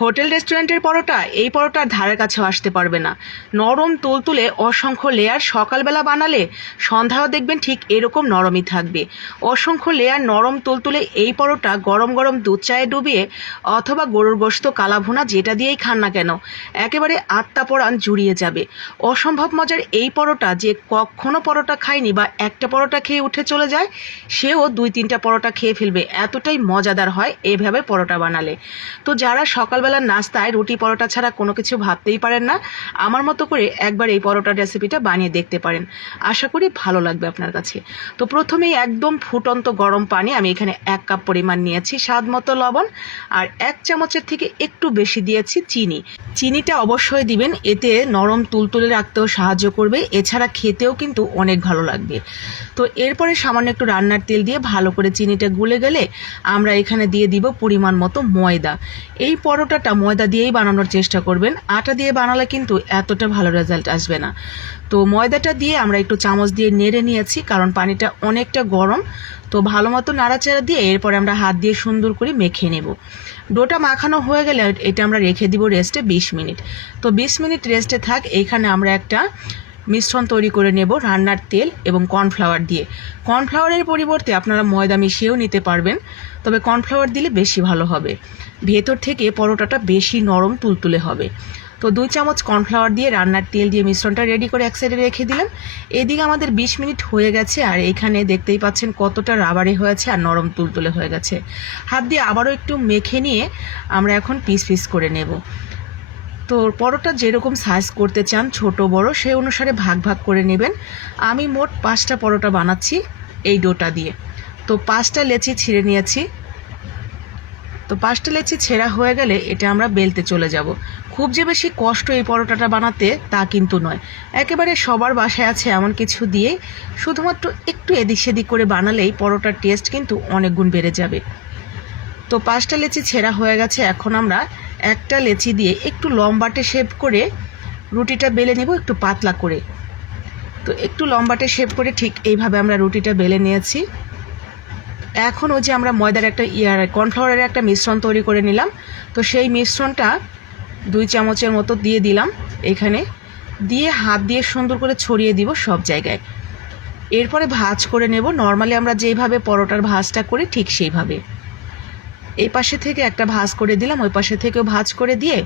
Hotel রেস্টুরেন্টের পরোটা এই পরোটার ধারের কাছেও আসতে পারবে না। নরম তুলতুলে অসংখ্য লেয়ার। সকালবেলা বানালে সন্ধ্যাও দেখবেন ঠিক এরকম নরমই থাকবে। অসংখ্য লেয়ার নরম তুলতুলে এই পরোটা গরম গরম দুধ চায়ে ডুবিয়ে অথবা গরুর গোশত কালাভুনা যেটা দিয়েই খান না কেন একেবারে আত্মা পরাণ জুড়িয়ে যাবে। অসম্ভব মজার এই পরোটা যে কখনো পরোটা খায়নি বা একটা পরোটা খেয়ে উঠে চলে যায় সেও 2-3টা পরোটা খেয়ে ফেলবে, এতটাই মজাদার হয় এভাবে পরোটা বানালে। তো যারা সকালবেলার নাস্তায় রুটি পরোটা ছাড়া কোনো কিছু ভাবতেই পারেন না, আমার মতো করে একবার এই পরোটার রেসিপিটা বানিয়ে দেখতে পারেন। আশা করি ভালো লাগবে আপনার কাছে। তো প্রথমেই একদম ফুটন্ত গরম পানি আমি এখানে 1 কাপ পরিমাণ নিয়েছি, স্বাদ মতো লবণ, আর 1 চামচের থেকে একটু বেশি দিয়েছি চিনি। চিনিটা অবশ্যই দিবেন, এতে নরম তুলতুলে রাখতেও সাহায্য করবে, এছাড়া খেতেও কিন্তু অনেক ভালো লাগবে। তো এরপরে সামান্য একটু রান্নার তেল দিয়ে ভালো করে চিনিটা গুলে গেলে আমরা এখানে দিয়ে দিব পরিমাণ মতো ময়দা। এই পরোটাটা ময়দা দিয়েই বানানোর চেষ্টা করবেন, আটা দিয়ে বানালে কিন্তু এতটা ভালো রেজাল্ট আসবে না। তো ময়দাটা দিয়ে আমরা একটু চামচ দিয়ে নেড়ে নিয়েছি, কারণ পানিটা অনেকটা গরম। তো ভালো মতো নাড়াচাড়া দিয়ে এরপরে আমরা হাত দিয়ে সুন্দর করে মেখে নেব। ডোটা মাখানো হয়ে গেলে এটা আমরা রেখে দিব রেস্টে 20 মিনিট। তো 20 মিনিট রেস্টে থাক, এইখানে আমরা একটা মিশ্রণ তৈরি করে নেব রান্নার তেল এবং কর্নফ্লাওয়ার দিয়ে। কর্নফ্লাওয়ারের পরিবর্তে আপনারা ময়দা মিশিয়েও নিতে পারবেন, তবে কর্নফ্লাওয়ার দিলে বেশি ভালো হবে, ভেতর থেকে পরোটাটা বেশি নরম তুলতুলে হবে। তো 2 চামচ কর্নফ্লাওয়ার দিয়ে রান্নার তেল দিয়ে মিশ্রণটা রেডি করে এক সাইডে রেখে দিলাম। এদিকে আমাদের 20 মিনিট হয়ে গেছে, আর এখানে দেখতেই পাচ্ছেন কতটা রাবারে হয়েছে আর নরম তুলতুলে হয়ে গেছে। হাত দিয়ে আবারও একটু মেখে নিয়ে আমরা এখন পিস পিস করে নেব। তো পরোটা যেরকম সাইজ করতে চান ছোট বড় সেই অনুসারে ভাগ ভাগ করে নেবেন। আমি মোট 5টা পরোটা বানাচ্ছি এই ডোটা দিয়ে। তো 5টা লেচি ছিঁড়ে নিয়েছি। তো 5টা লেচি ছেঁড়া হয়ে গেলে এটা আমরা বেলতে চলে যাব। খুব যে বেশি কষ্ট এই পরোটাটা বানাতে তা কিন্তু নয়, একেবারে সবার বাসায় আছে এমন কিছু দিয়ে শুধুমাত্র একটু এদিক সেদিক করে বানালেই পরোটার টেস্ট কিন্তু অনেক গুণ বেড়ে যাবে। তো 5টা লেচি ছেঁড়া হয়ে গেছে, এখন আমরা একটা লেচি দিয়ে একটু লম্বাটে শেপ করে রুটিটা বেলে নেব, একটু পাতলা করে। তো একটু লম্বাটে শেপ করে ঠিক এইভাবে আমরা রুটিটা বেলে নিয়েছি। এখন ওই যে আমরা ময়দার একটা কর্নফ্লাওয়ারের একটা মিশ্রণ তৈরি করে নিলাম, তো সেই মিশ্রণটা 2 চামচের মতো দিয়ে দিলাম এখানে, দিয়ে হাত দিয়ে সুন্দর করে ছড়িয়ে দিব সব জায়গায়। এরপরে ভাঁজ করে নেব, নর্মালি আমরা যেইভাবে পরোটার ভাঁজটা করি ঠিক সেইভাবে। এই পাশে থেকে একটা ভাঁজ করে দিলাম, ওই পাশে থেকেও ভাঁজ করে দিয়ে,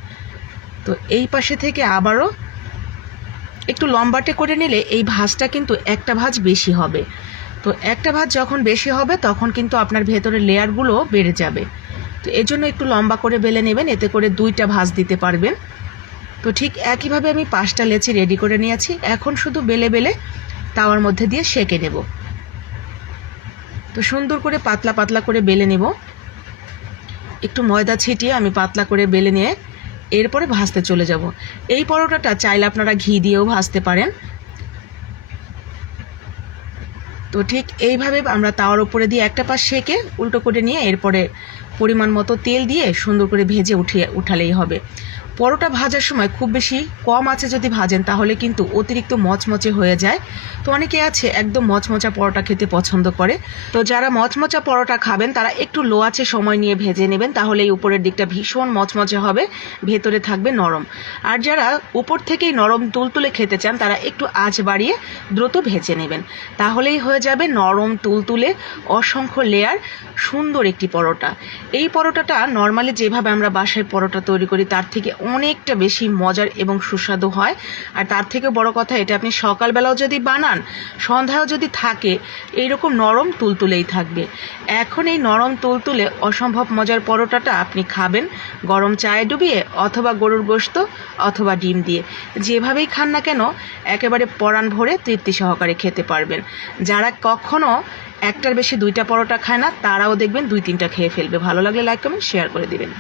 তো এই পাশে থেকে আবারও একটু লম্বাটে করে নিলে এই ভাঁজটা কিন্তু একটা ভাঁজ বেশি হবে। তো একটা ভাঁজ যখন বেশি হবে তখন কিন্তু আপনার ভেতরের লেয়ারগুলো বেড়ে যাবে। তো এর জন্য একটু লম্বা করে বেলে নেবেন, এতে করে 2টা ভাঁজ দিতে পারবেন। তো ঠিক একইভাবে আমি 5টা লেচি রেডি করে নিয়েছি, এখন শুধু বেলে বেলে তাওয়ার মধ্যে দিয়ে সেঁকে নেব। তো সুন্দর করে পাতলা পাতলা করে বেলে নেব, একটু ময়দা ছিটিয়ে আমি পাতলা করে বেলে নিয়ে এরপরে ভাজতে চলে যাব। এই পরোটাটা চাইলে আপনারা ঘি দিয়েও ভাজতে পারেন। তো ঠিক এইভাবে আমরা তাওয়ার উপরে দিয়ে একটা পাশ সেঁকে উল্টো করে নিয়ে এরপরে পরিমাণ মতো তেল দিয়ে সুন্দর করে ভেজে উঠালেই হবে। পরোটা ভাজার সময় খুব বেশি কম আঁচে যদি ভাজেন তাহলে কিন্তু অতিরিক্ত মচমচে হয়ে যায়। তো অনেকে আছে একদম মচমচা পরোটা খেতে পছন্দ করে, তো যারা মচমচা পরোটা খাবেন তারা একটু লো আঁচে সময় নিয়ে ভেজে নেবেন, তাহলে এই উপরের দিকটা ভীষণ মচমচে হবে, ভেতরে থাকবে নরম। আর যারা উপর থেকেই নরম তুলতুলে খেতে চান তারা একটু আঁচ বাড়িয়ে দ্রুত ভেজে নেবেন, তাহলেই হয়ে যাবে নরম তুলতুলে অসংখ্য লেয়ার সুন্দর একটি পরোটা। এই পরোটাটা নর্মালি যেভাবে আমরা বাসায় পরোটা তৈরি করি তার থেকে অনেকটা বেশি মজার এবং সুস্বাদু হয়। আর তার থেকে বড় কথা, এটা আপনি সকালবেলাও যদি বানান সন্ধ্যাও যদি থাকে এইরকম নরম তুলতুলেই থাকবে। এখন এই নরম তুলতুলে অসম্ভব মজার পরোটাটা আপনি খাবেন গরম চায়ে ডুবিয়ে অথবা গরুর গোশত অথবা ডিম দিয়ে, যেভাবেই খান না কেন একেবারে পরাণ ভরে তৃপ্তি সহকারে খেতে পারবেন। যারা কখনো একটার বেশি 2টা পরোটা খায় না তারাও দেখবেন 2-3টা খেয়ে ফেলবে। ভালো লাগলে লাইক কমেন্ট শেয়ার করে দিবেন।